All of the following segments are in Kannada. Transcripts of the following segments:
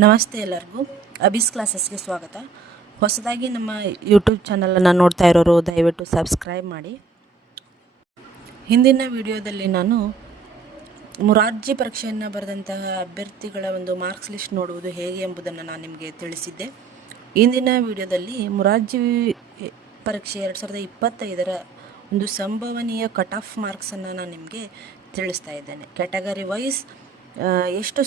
ನಮಸ್ತೆ ಎಲ್ಲರಿಗೂ. ಅಬಿಸ್ ಕ್ಲಾಸಸ್ಗೆ ಸ್ವಾಗತ. ಹೊಸದಾಗಿ ನಮ್ಮ ಯೂಟ್ಯೂಬ್ ಚಾನಲನ್ನು ನೋಡ್ತಾ ಇರೋರು ದಯವಿಟ್ಟು ಸಬ್ಸ್ಕ್ರೈಬ್ ಮಾಡಿ. ಹಿಂದಿನ ವಿಡಿಯೋದಲ್ಲಿ ನಾನು ಮುರಾರ್ಜಿ ಪರೀಕ್ಷೆಯನ್ನು ಬರೆದಂತಹ ಅಭ್ಯರ್ಥಿಗಳ ಒಂದು ಮಾರ್ಕ್ಸ್ ಲಿಸ್ಟ್ ನೋಡುವುದು ಹೇಗೆ ಎಂಬುದನ್ನು ನಾನು ನಿಮಗೆ ತಿಳಿಸಿದ್ದೆ. ಇಂದಿನ ವಿಡಿಯೋದಲ್ಲಿ ಮುರಾರ್ಜಿ ಪರೀಕ್ಷೆ ಎರಡು ಸಾವಿರದ ಇಪ್ಪತ್ತೈದರ ಒಂದು ಸಂಭವನೀಯ ಕಟ್ ಆಫ್ ಮಾರ್ಕ್ಸನ್ನು ನಾನು ನಿಮಗೆ ತಿಳಿಸ್ತಾ ಇದ್ದೇನೆ. ಕ್ಯಾಟಗರಿ ವೈಸ್ ಎಷ್ಟು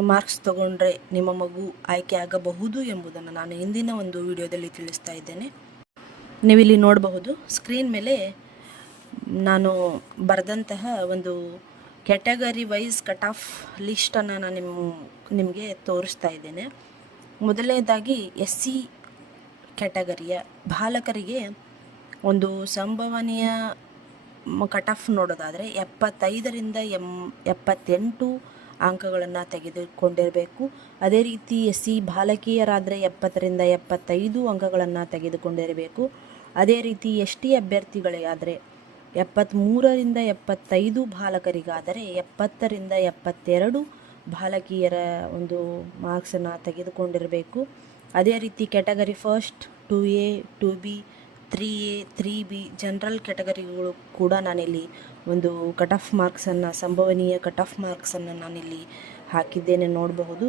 ಮಾರ್ಕ್ಸ್ ತಗೊಂಡ್ರೆ ನಿಮ್ಮ ಮಗು ಆಯ್ಕೆ ಆಗಬಹುದು ಎಂಬುದನ್ನು ನಾನು ಹಿಂದಿನ ಒಂದು ವಿಡಿಯೋದಲ್ಲಿ ತಿಳಿಸ್ತಾ ಇದ್ದೇನೆ. ನೀವಿಲ್ಲಿ ನೋಡಬಹುದು, ಸ್ಕ್ರೀನ್ ಮೇಲೆ ನಾನು ಬರೆದಂತಹ ಒಂದು ಕ್ಯಾಟಗರಿ ವೈಸ್ ಕಟ್ ಆಫ್ ಲಿಸ್ಟನ್ನು ನಾನು ನಿಮ್ಮ, ನಿಮಗೆ ತೋರಿಸ್ತಾ ಇದ್ದೇನೆ. ಮೊದಲನೇದಾಗಿ ಎಸ್ ಸಿ ಕ್ಯಾಟಗರಿಯ ಬಾಲಕರಿಗೆ ಒಂದು ಸಂಭವನೀಯ ಕಟ್ ಆಫ್ ನೋಡೋದಾದರೆ ಎಪ್ಪತ್ತೈದರಿಂದ ಎಂ ಎಪ್ಪತ್ತೆಂಟು ಅಂಕಗಳನ್ನು ತೆಗೆದುಕೊಂಡಿರಬೇಕು. ಅದೇ ರೀತಿ ಎಸ್ ಸಿ ಬಾಲಕಿಯರಾದರೆ ಎಪ್ಪತ್ತರಿಂದ ಎಪ್ಪತ್ತೈದು ಅಂಕಗಳನ್ನು ತೆಗೆದುಕೊಂಡಿರಬೇಕು. ಅದೇ ರೀತಿ ಎಸ್ ಟಿ ಅಭ್ಯರ್ಥಿಗಳಿಗಾದರೆ ಎಪ್ಪತ್ತ್ಮೂರರಿಂದ ಎಪ್ಪತ್ತೈದು ಬಾಲಕರಿಗಾದರೆ ಎಪ್ಪತ್ತರಿಂದ ಎಪ್ಪತ್ತೆರಡು ಬಾಲಕಿಯರ ಒಂದು ಮಾರ್ಕ್ಸನ್ನು ತೆಗೆದುಕೊಂಡಿರಬೇಕು. ಅದೇ ರೀತಿ category first two A two B three A three B general ಕ್ಯಾಟಗರಿಗಳು ಕೂಡ ನಾನಿಲ್ಲಿ ಒಂದು ಕಟ್ ಆಫ್ ಮಾರ್ಕ್ಸನ್ನು ಸಂಭವನೀಯ ಕಟ್ ಆಫ್ ಮಾರ್ಕ್ಸನ್ನು ನಾನಿಲ್ಲಿ ಹಾಕಿದ್ದೇನೆ ನೋಡಬಹುದು.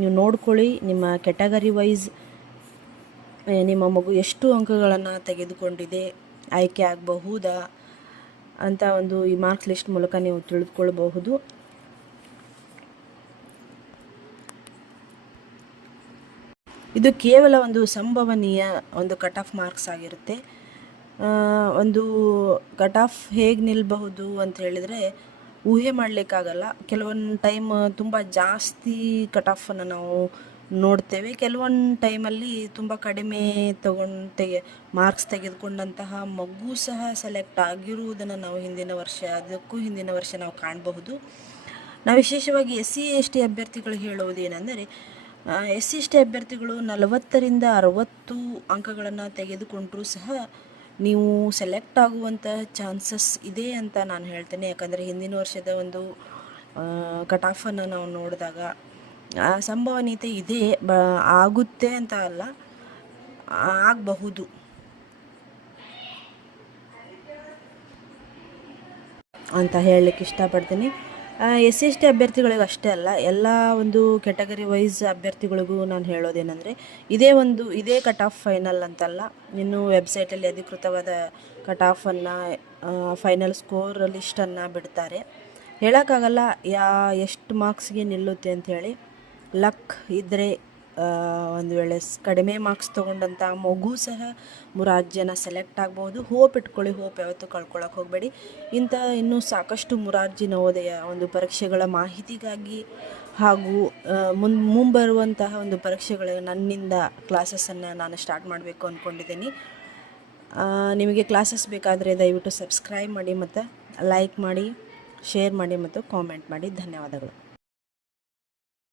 ನೀವು ನೋಡ್ಕೊಳ್ಳಿ ನಿಮ್ಮ ಕ್ಯಾಟಗರಿ ವೈಸ್ ನಿಮ್ಮ ಮಗು ಎಷ್ಟು ಅಂಕಗಳನ್ನು ತೆಗೆದುಕೊಂಡಿದೆ, ಆಯ್ಕೆ ಆಗಬಹುದಾ ಅಂತ ಒಂದು ಈ ಮಾರ್ಕ್ಸ್ ಲಿಸ್ಟ್ ಮೂಲಕ ನೀವು ತಿಳಿದುಕೊಳ್ಬಹುದು ಇದು ಕೇವಲ ಒಂದು ಸಂಭವನೀಯ ಒಂದು ಕಟ್ ಆಫ್ ಮಾರ್ಕ್ಸ್ ಆಗಿರುತ್ತೆ. ಒಂದು ಕಟ್ ಆಫ್ ಹೇಗೆ ನಿಲ್ಲಬಹುದು ಅಂತ ಹೇಳಿದರೆ ಊಹೆ ಮಾಡಲಿಕ್ಕಾಗಲ್ಲ. ಕೆಲವೊಂದು ಟೈಮ್ ತುಂಬ ಜಾಸ್ತಿ ಕಟ್ ಆಫನ್ನು ನಾವು ನೋಡ್ತೇವೆ. ಕೆಲವೊಂದು ಟೈಮಲ್ಲಿ ತುಂಬ ಕಡಿಮೆ ತಗೊಂಡು ತೆಗೆ ಮಾರ್ಕ್ಸ್ ತೆಗೆದುಕೊಂಡಂತಹ ಮಗು ಸಹ ಸೆಲೆಕ್ಟ್ ಆಗಿರುವುದನ್ನು ನಾವು ಹಿಂದಿನ ವರ್ಷ, ಅದಕ್ಕೂ ಹಿಂದಿನ ವರ್ಷ ನಾವು ಕಾಣಬಹುದು. ನಾವು ವಿಶೇಷವಾಗಿ ಎಸ್ ಸಿ ಎಸ್ ಟಿ ಅಭ್ಯರ್ಥಿಗಳು ಹೇಳುವುದೇನೆಂದರೆ ಎಸ್ ಸಿ ಎಸ್ ಟಿ ಅಭ್ಯರ್ಥಿಗಳು ನಲವತ್ತರಿಂದ ಅರವತ್ತು ಅಂಕಗಳನ್ನು ತೆಗೆದುಕೊಂಡರೂ ಸಹ ನೀವು ಸೆಲೆಕ್ಟ್ ಆಗುವಂಥ ಚಾನ್ಸಸ್ ಇದೆ ಅಂತ ನಾನು ಹೇಳ್ತೇನೆ. ಯಾಕಂದರೆ ಹಿಂದಿನ ವರ್ಷದ ಒಂದು ಕಟಾಫನ್ನು ನಾವು ನೋಡಿದಾಗ ಸಂಭವನೀಯತೆ ಇದೆ, ಬ, ಆಗುತ್ತೆ ಅಂತ ಅಲ್ಲ ಆಗಬಹುದು. ಅಂತ ಹೇಳಲಿಕ್ಕೆ ಇಷ್ಟಪಡ್ತೀನಿ. ಎಸ್ ಎಸ್ ಟಿ ಅಭ್ಯರ್ಥಿಗಳಿಗೆ ಅಷ್ಟೇ ಅಲ್ಲ, ಎಲ್ಲ ಒಂದು ಕ್ಯಾಟಗರಿ ವೈಸ್ ಅಭ್ಯರ್ಥಿಗಳಿಗೂ ನಾನು ಹೇಳೋದೇನೆಂದರೆ, ಇದೇ ಒಂದು, ಇದೇ ಕಟ್ ಆಫ್ ಫೈನಲ್ ಅಂತಲ್ಲ, ಇನ್ನು ವೆಬ್ಸೈಟಲ್ಲಿ ಅಧಿಕೃತವಾದ ಕಟ್ ಆಫನ್ನು ಫೈನಲ್ ಸ್ಕೋರ್ ಲಿಸ್ಟನ್ನು ಬಿಡ್ತಾರೆ. ಹೇಳೋಕ್ಕಾಗಲ್ಲ, ಯಾ, ಎಷ್ಟು ಮಾರ್ಕ್ಸ್ಗೆ ನಿಲ್ಲುತ್ತೆ ಅಂಥೇಳಿ ಲಕ್ ಇದ್ದರೆ ಒಂದು ವೇಳೆ ಕಡಿಮೆ ಮಾರ್ಕ್ಸ್ ತೊಗೊಂಡಂಥ ಮಗು ಸಹ ಮುರಾರ್ಜಿಯನ್ನು ಸೆಲೆಕ್ಟ್ ಆಗ್ಬೋದು. ಹೋಪ್ ಇಟ್ಕೊಳ್ಳಿ ಹೋಪ್ ಯಾವತ್ತೂ ಕಳ್ಕೊಳ್ಳೋಕೆ ಹೋಗಬೇಡಿ. ಇಂಥ ಇನ್ನೂ ಸಾಕಷ್ಟು ಮುರಾರ್ಜಿ ನವೋದಯ ಒಂದು ಪರೀಕ್ಷೆಗಳ ಮಾಹಿತಿಗಾಗಿ ಹಾಗೂ ಮುನ್, ಮುಂಬರುವಂತಹ ಒಂದು ಪರೀಕ್ಷೆಗಳ ನನ್ನಿಂದ ಕ್ಲಾಸಸ್ಸನ್ನು ನಾನು ಸ್ಟಾರ್ಟ್ ಮಾಡಬೇಕು ಅಂದ್ಕೊಂಡಿದ್ದೀನಿ ನಿಮಗೆ ಕ್ಲಾಸಸ್ ಬೇಕಾದರೆ ದಯವಿಟ್ಟು ಸಬ್ಸ್ಕ್ರೈಬ್ ಮಾಡಿ ಮತ್ತು ಲೈಕ್ ಮಾಡಿ ಶೇರ್ ಮಾಡಿ ಮತ್ತು ಕಾಮೆಂಟ್ ಮಾಡಿ. ಧನ್ಯವಾದಗಳು.